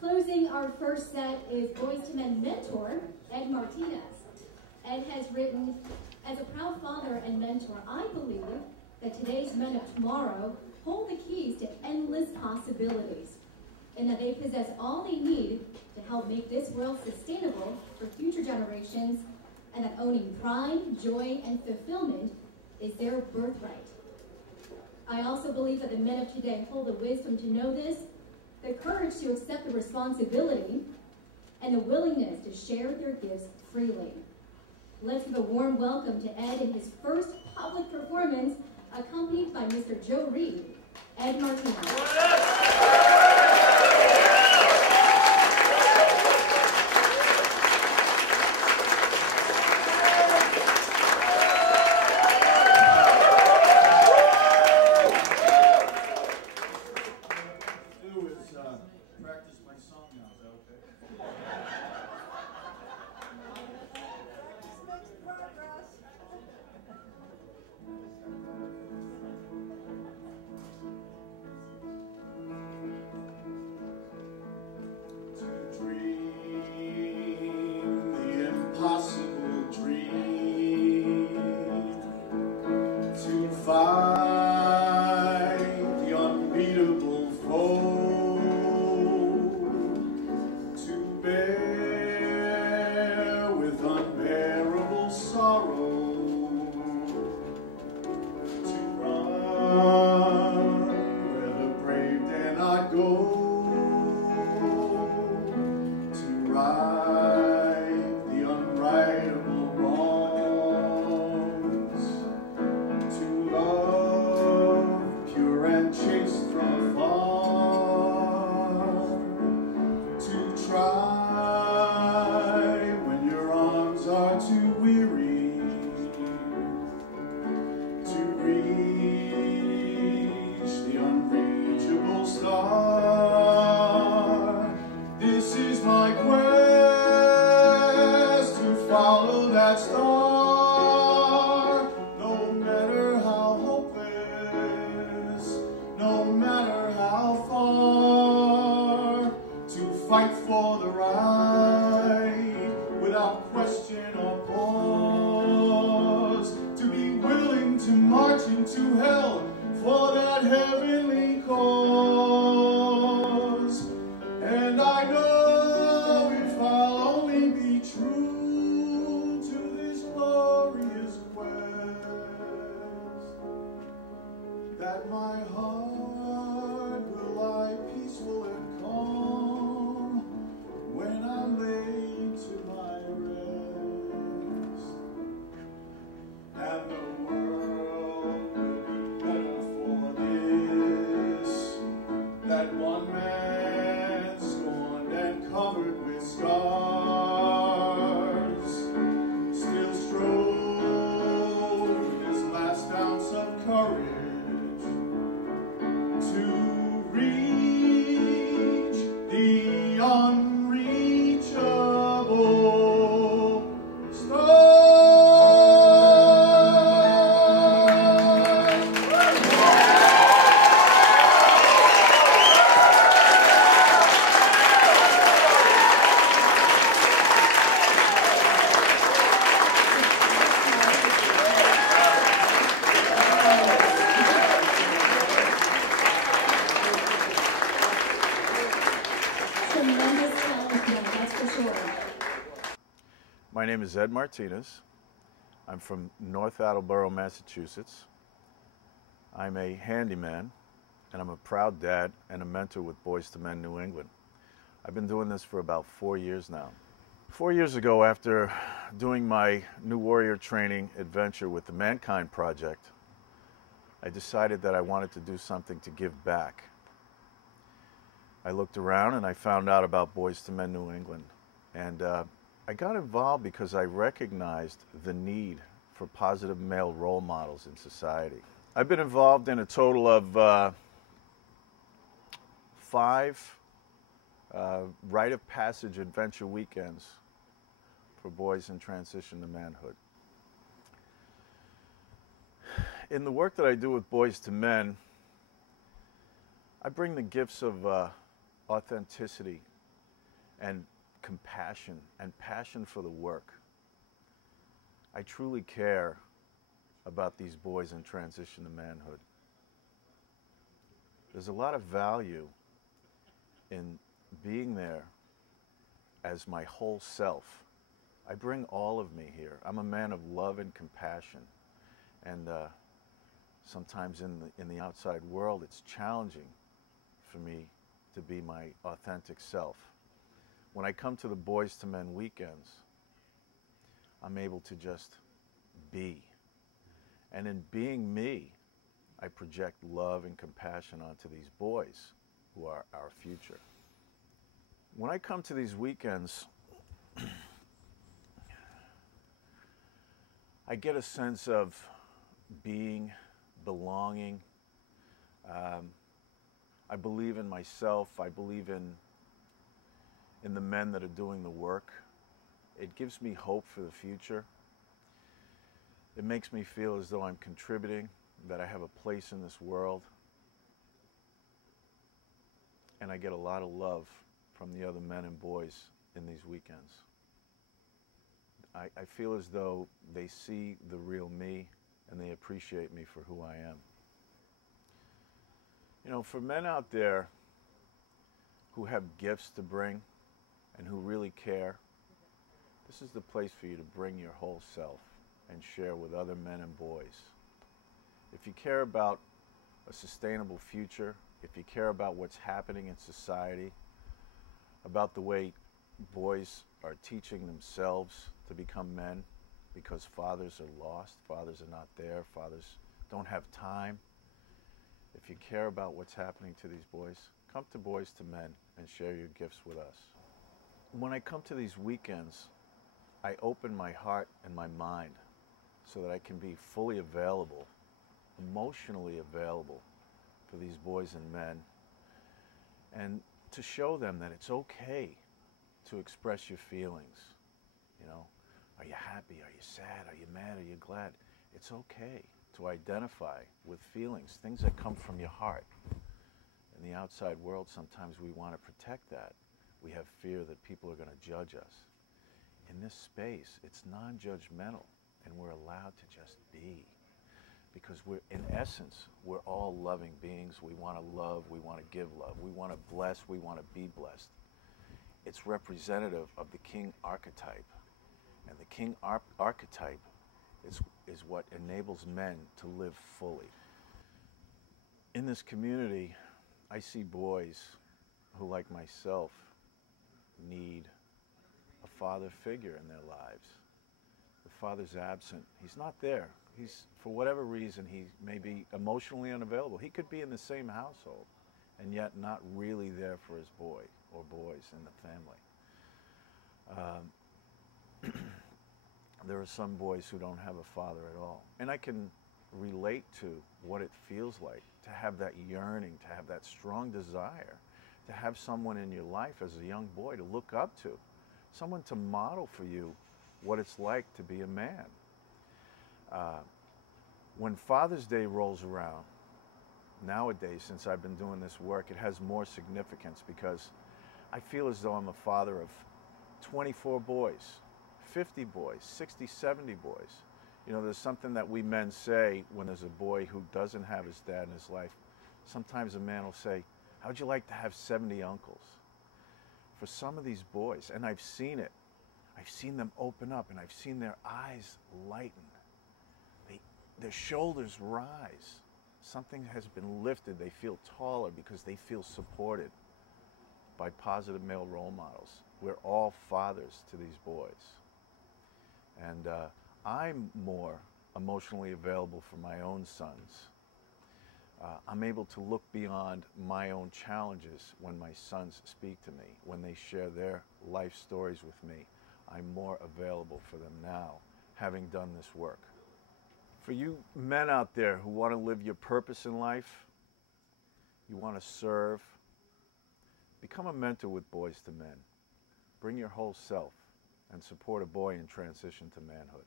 Closing our first set is Boys to Men mentor, EdMartinez. Ed has written, as a proud father and mentor, I believe that today's men of tomorrow hold the keys to endless possibilities, and that they possess all they need to help make this world sustainable for future generations, and that owning pride, joy, and fulfillment is their birthright. I also believe that the men of today hold the wisdom to know this, the courage to accept the responsibility, and the willingness to share their gifts freely. Let's give a warm welcome to Ed in his first public performance, accompanied by Mr. Joe Reed, EdMartinez. Impossible dream to fight the unbeatable foe, to bear with unbearable sorrow, to run where the brave dare not go, to ride unrightable wrongs, to love pure and chaste from afar, to try when your arms are too weary, to reach the unreachable star. This is my quest, follow that star, no matter how hopeless, no matter how far, to fight for the right without question or pause, to be willing to march into hell for that heavenly cause. And I know if I'll only be true that my heart will lie peaceful and calm when I'm laid to my rest, and the world will be better for this, that one man scorned and covered with scars still strove in his last ounce of courage to reach the unreachable star. My name is Ed Martinez. I'm from North Attleboro, Massachusetts. I'm a handyman, and I'm a proud dad and a mentor with Boys to Men New England. I've been doing this for about 4 years now. 4 years ago, after doing my New Warrior training adventure with the Mankind Project, I decided that I wanted to do something to give back. I looked around and I found out about Boys to Men New England. And I got involved because I recognized the need for positive male role models in society. I've been involved in a total of 5 rite of passage adventure weekends for boys in transition to manhood. In the work that I do with Boys to Men, I bring the gifts of authenticity and compassion and passion for the work. I truly care about these boys in transition to manhood. There's a lot of value in being there as my whole self. I bring all of me here. I'm a man of love and compassion. And sometimes in the outside world, it's challenging for me to be my authentic self. When I come to the Boys to Men weekends, I'm able to just be. And in being me, I project love and compassion onto these boys who are our future. When I come to these weekends, I get a sense of being, belonging. I believe in myself. I believe in the men that are doing the work. It gives me hope for the future. It makes me feel as though I'm contributing, that I have a place in this world. And I get a lot of love from the other men and boys in these weekends. I feel as though they see the real me and they appreciate me for who I am. You know, for men out there who have gifts to bring and who really care, this is the place for you to bring your whole self and share with other men and boys. If you care about a sustainable future, if you care about what's happening in society, about the way boys are teaching themselves to become men because fathers are lost, fathers are not there, fathers don't have time. If you care about what's happening to these boys, come to Boys to Men and share your gifts with us. When I come to these weekends, I open my heart and my mind so that I can be fully available, emotionally available for these boys and men, and to show them that it's okay to express your feelings. You know, are you happy? Are you sad? Are you mad? Are you glad? It's okay to identify with feelings, things that come from your heart. In the outside world, sometimes we want to protect that. We have fear that people are going to judge us. In this space, it's non-judgmental, and we're allowed to just be. Because in essence, we're all loving beings. We want to love, we want to give love. We want to bless, we want to be blessed. It's representative of the king archetype. And the king archetype is what enables men to live fully. In this community, I see boys who, like myself, need a father figure in their lives. The father's absent. He's not there. He's, for whatever reason, he may be emotionally unavailable. He could be in the same household and yet not really there for his boy or boys in the family. There are some boys who don't have a father at all. And I can relate to what it feels like to have that yearning, to have that strong desire, to have someone in your life as a young boy to look up to, someone to model for you what it's like to be a man. When Father's Day rolls around, nowadays, since I've been doing this work, it has more significance because I feel as though I'm a father of 24 boys, 50 boys, 60, 70 boys. You know, there's something that we men say when there's a boy who doesn't have his dad in his life. Sometimes a man will say, how'd you like to have 70 uncles? For some of these boys, and I've seen it, I've seen them open up and I've seen their eyes lighten. Their shoulders rise. Something has been lifted. They feel taller because they feel supported by positive male role models. We're all fathers to these boys. And I'm more emotionally available for my own sons. I'm able to look beyond my own challenges when my sons speak to me, when they share their life stories with me. I'm more available for them now, having done this work. For you men out there who want to live your purpose in life, you want to serve, become a mentor with Boys to Men. Bring your whole self and support a boy in transition to manhood.